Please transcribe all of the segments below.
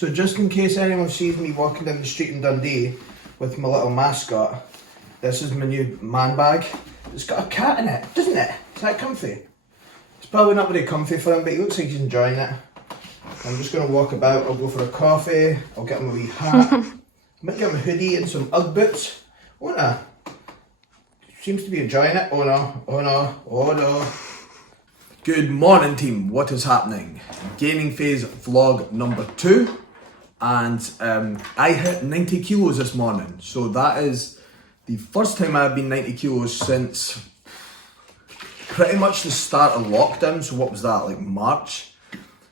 So just in case anyone sees me walking down the street in Dundee with my little mascot, this is my new man bag. It's got a cat in it, doesn't it? Is that comfy? It's probably not very comfy for him, but he looks like he's enjoying it. I'm just going to walk about, I'll go for a coffee, I'll get him a wee hat, I might get him a hoodie and some Ugg boots. Oh no, seems to be enjoying it. Oh no, oh no, oh no. Good morning team, what is happening? Gaining phase vlog number 2, and I hit 90 kilos this morning, so that is the first time I've been 90 kilos since pretty much the start of lockdown. So what was that, like March?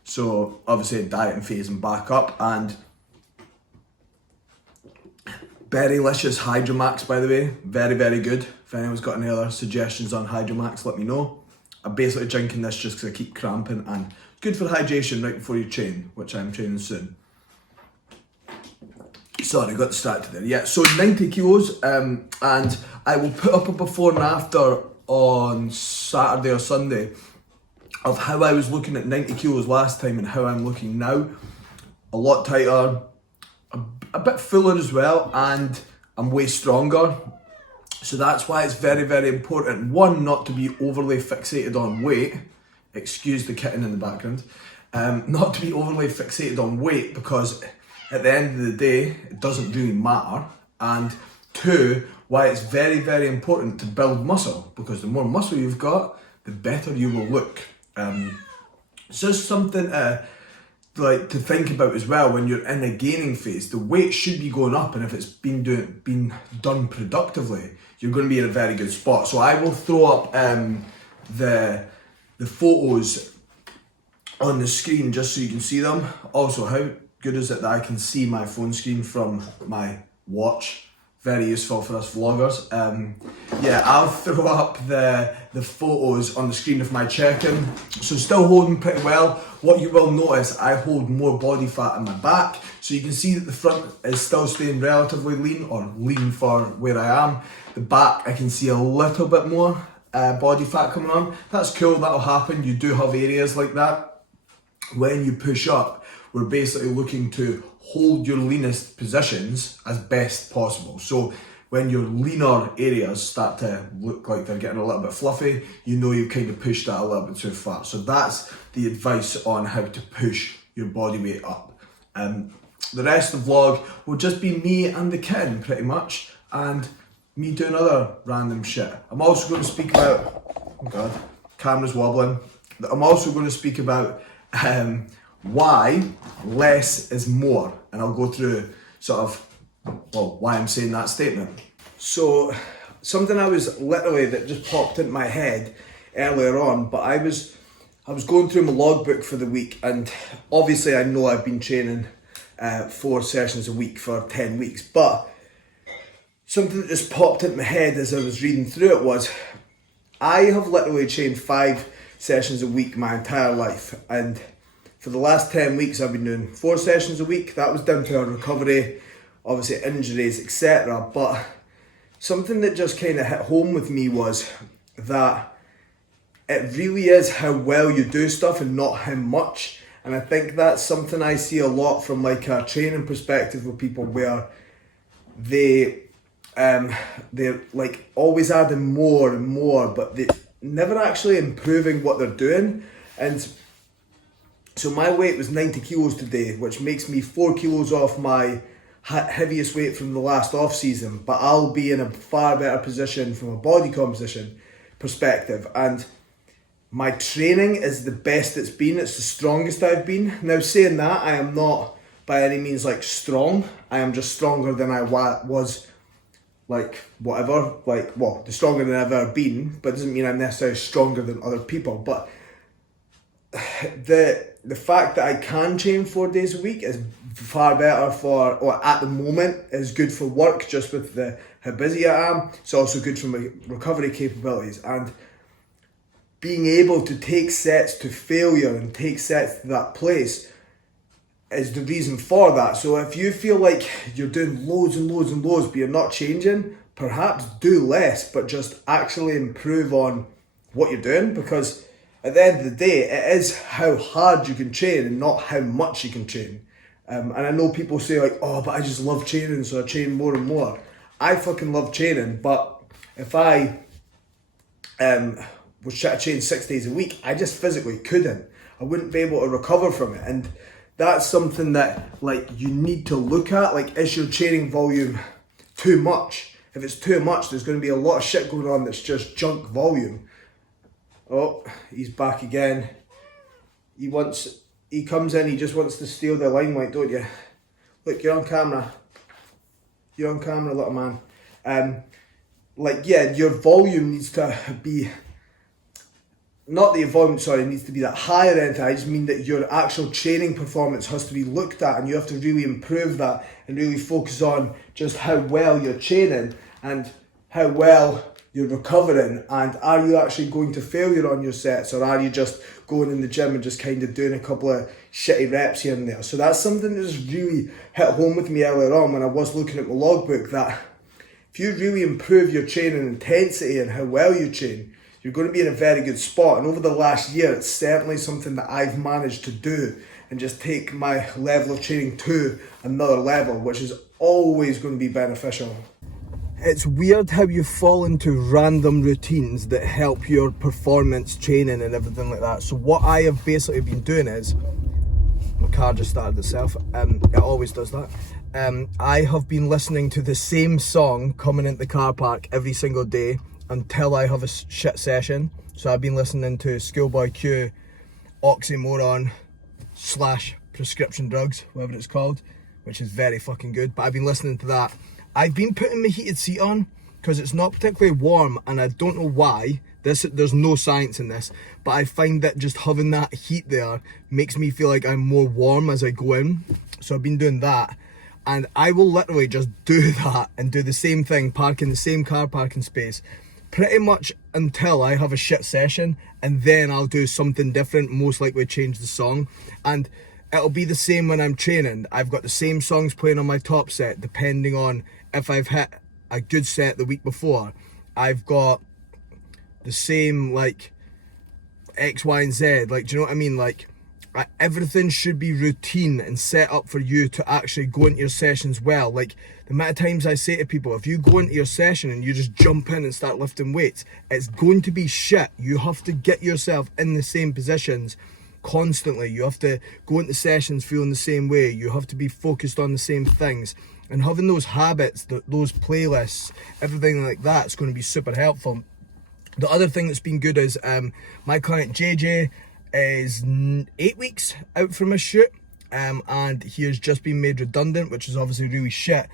So obviously dieting phase and back up, and Berrylicious Hydromax, by the way, very very good. If anyone's got any other suggestions on Hydromax, let me know. I'm basically drinking this just because I keep cramping, and good for hydration right before you train, which I'm training soon. Sorry, got distracted there. Yeah, so 90 kilos, and I will put up a before and after on Saturday or Sunday of how I was looking at 90 kilos last time and how I'm looking now. A lot tighter, a bit fuller as well, and I'm way stronger. So that's why it's very, very important, one, not to be overly fixated on weight. Excuse the kitten in the background. Not to be overly fixated on weight, because at the end of the day, it doesn't really matter. And 2, why it's very, very important to build muscle, because the more muscle you've got, the better you will look. It's just something to think about as well when you're in a gaining phase. The weight should be going up, and if it's been done productively, you're going to be in a very good spot. So I will throw up the photos on the screen just so you can see them. Also, how good is it that I can see my phone screen from my watch? Very useful for us vloggers. Yeah, I'll throw up the photos on the screen of my check-in. So still holding pretty well. What you will notice, I hold more body fat in my back. So you can see that the front is still staying relatively lean, or lean for where I am. The back, I can see a little bit more body fat coming on. That's cool, that'll happen. You do have areas like that. When you push up, we're basically looking to hold your leanest positions as best possible. So when your leaner areas start to look like they're getting a little bit fluffy, you know you've kind of pushed that a little bit too far. So that's the advice on how to push your body weight up. The rest of the vlog will just be me and the kitten pretty much, and me doing other random shit. I'm also going to speak about, oh god, camera's wobbling. I'm also going to speak about why less is more, and I'll go through sort of, well, why I'm saying that statement. So something that just popped into my head earlier on, but I was going through my logbook for the week, and obviously I know I've been training 4 sessions a week for 10 weeks, but something that just popped into my head as I was reading through it was, I have literally trained 5 sessions a week my entire life, and for the last 10 weeks I've been doing 4 sessions a week. That was down to a recovery, obviously injuries, etc. But something that just kind of hit home with me was that it really is how well you do stuff and not how much. And I think that's something I see a lot from like a training perspective with people, where they're like always adding more and more, but they never actually improving what they're doing. And so my weight was 90 kilos today, which makes me 4 kilos off my heaviest weight from the last off season, but I'll be in a far better position from a body composition perspective. And my training is the best it's been, it's the strongest I've been. Now saying that, I am not by any means like strong, I am just stronger than I was, like whatever, like, well, the stronger than I've ever been, but it doesn't mean I'm necessarily stronger than other people. But the fact that I can train 4 days a week is far better or at the moment is good for work, just with how busy I am. It's also good for my recovery capabilities, and being able to take sets to failure and take sets to that place is the reason for that. So if you feel like you're doing loads and loads and loads but you're not changing, perhaps do less, but just actually improve on what you're doing, because at the end of the day, it is how hard you can train and not how much you can train. And I know people say like, oh, but I just love training, so I train more and more. I fucking love training, but if I was trying to train 6 days a week, I just physically couldn't. I wouldn't be able to recover from it. And that's something that like you need to look at. Like, is your training volume too much? If it's too much, there's going to be a lot of shit going on that's just junk volume. Oh, he's back again. He comes in, he just wants to steal the limelight, don't you? Look, you're on camera. You're on camera, little man. Like, yeah, your volume needs to be, not that your volume, sorry, needs to be that higher end. I just mean that your actual training performance has to be looked at, and you have to really improve that and really focus on just how well you're training and how well you're recovering, and are you actually going to failure on your sets, or are you just going in the gym and just kind of doing a couple of shitty reps here and there. So that's something that just really hit home with me earlier on when I was looking at my logbook, that if you really improve your training intensity and how well you train, you're going to be in a very good spot. And over the last year, it's certainly something that I've managed to do and just take my level of training to another level, which is always going to be beneficial. It's weird how you fall into random routines that help your performance training and everything like that. So what I have basically been doing is, my car just started itself, it always does that. I have been listening to the same song coming into the car park every single day until I have a shit session. So I've been listening to Schoolboy Q, Oxymoron / Prescription Drugs, whatever it's called, which is very fucking good. But I've been listening to that. I've been putting my heated seat on because it's not particularly warm, and I don't know why. There's no science in this, but I find that just having that heat there makes me feel like I'm more warm as I go in. So I've been doing that, and I will literally just do that and do the same thing, park in the same car parking space pretty much until I have a shit session, and then I'll do something different, most likely change the song. And it'll be the same when I'm training. I've got the same songs playing on my top set, depending on if I've hit a good set the week before. I've got the same, like, X, Y, and Z. Like, do you know what I mean? Like, everything should be routine and set up for you to actually go into your sessions well. Like, the amount of times I say to people, if you go into your session and you just jump in and start lifting weights, it's going to be shit. You have to get yourself in the same positions constantly. You have to go into sessions feeling the same way. You have to be focused on the same things, and having those habits, those playlists, everything like that is going to be super helpful. The other thing that's been good is my client JJ is 8 weeks out from his shoot, and he has just been made redundant, which is obviously really shit,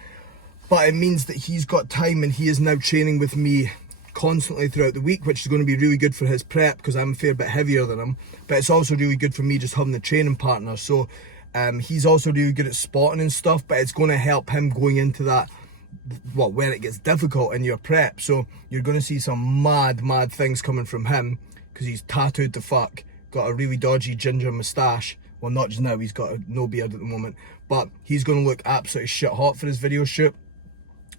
but it means that he's got time and he is now training with me constantly throughout the week, which is going to be really good for his prep because I'm a fair bit heavier than him. But it's also really good for me just having the training partner. So he's also really good at spotting and stuff, but it's going to help him going into that, well, when it gets difficult in your prep. So you're going to see some mad things coming from him because he's tattooed to fuck, got a really dodgy ginger moustache. Well, not just now, he's got no beard at the moment, but he's going to look absolutely shit hot for his video shoot.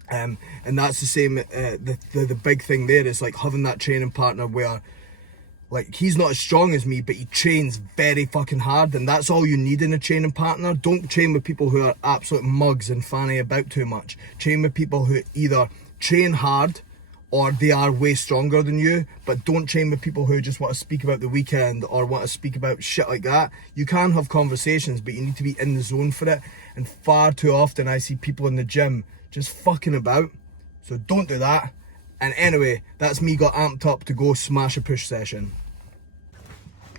And that's the same, the big thing there is like having that training partner where, like, he's not as strong as me, but he trains very fucking hard, and that's all you need in a training partner. Don't train with people who are absolute mugs and fanny about too much. Train with people who either train hard or they are way stronger than you, but don't train with people who just want to speak about the weekend or want to speak about shit like that. You can have conversations, but you need to be in the zone for it. And far too often I see people in the gym just fucking about, so don't do that. And anyway, that's me got amped up to go smash a push session.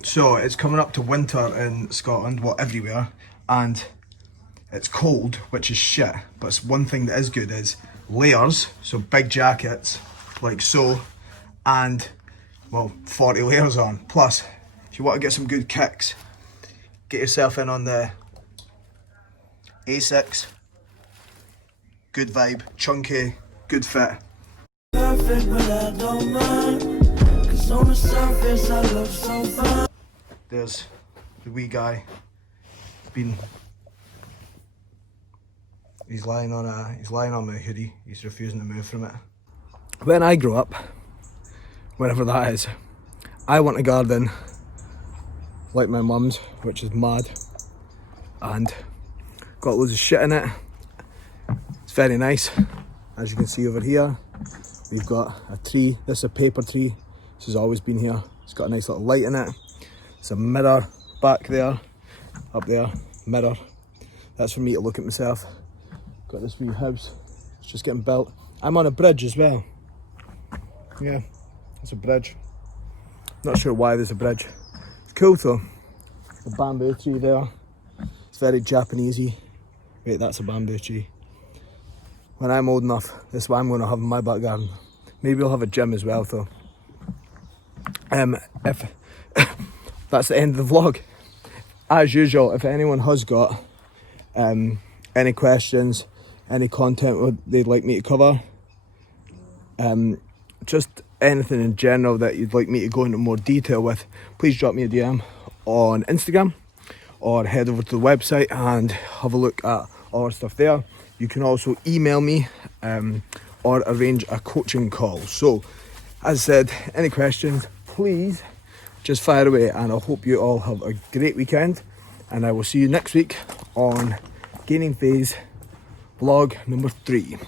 So it's coming up to winter in Scotland, well, everywhere, and it's cold, which is shit, but it's one thing that is good is layers, so big jackets like so, and well, 40 layers on. Plus, if you want to get some good kicks, get yourself in on the A6. Good vibe, chunky, good fit. Perfect, but I don't mind, 'cause on the surface I look so fine. There's the wee guy. He's lying on my hoodie. He's refusing to move from it. When I grow up, whenever that is, I want a garden like my mum's, which is mad, and got loads of shit in it. It's very nice. As you can see over here, we've got a tree. This is a paper tree. This has always been here. It's got a nice little light in it. It's a mirror back there, up there, mirror. That's for me to look at myself. Got this wee house. It's just getting built. I'm on a bridge as well. Yeah, it's a bridge. Not sure why there's a bridge. It's cool though. The bamboo tree there. It's very Japanesey. Wait, that's a bamboo tree. When I'm old enough, this is what I'm going to have in my back garden. Maybe I'll have a gym as well though. If that's the end of the vlog. As usual, if anyone has got any questions, any content they'd like me to cover, just anything in general that you'd like me to go into more detail with, please drop me a DM on Instagram or head over to the website and have a look at all our stuff there. You can also email me or arrange a coaching call. So, as I said, any questions, please just fire away, and I hope you all have a great weekend, and I will see you next week on Gaining Phase vlog number 3.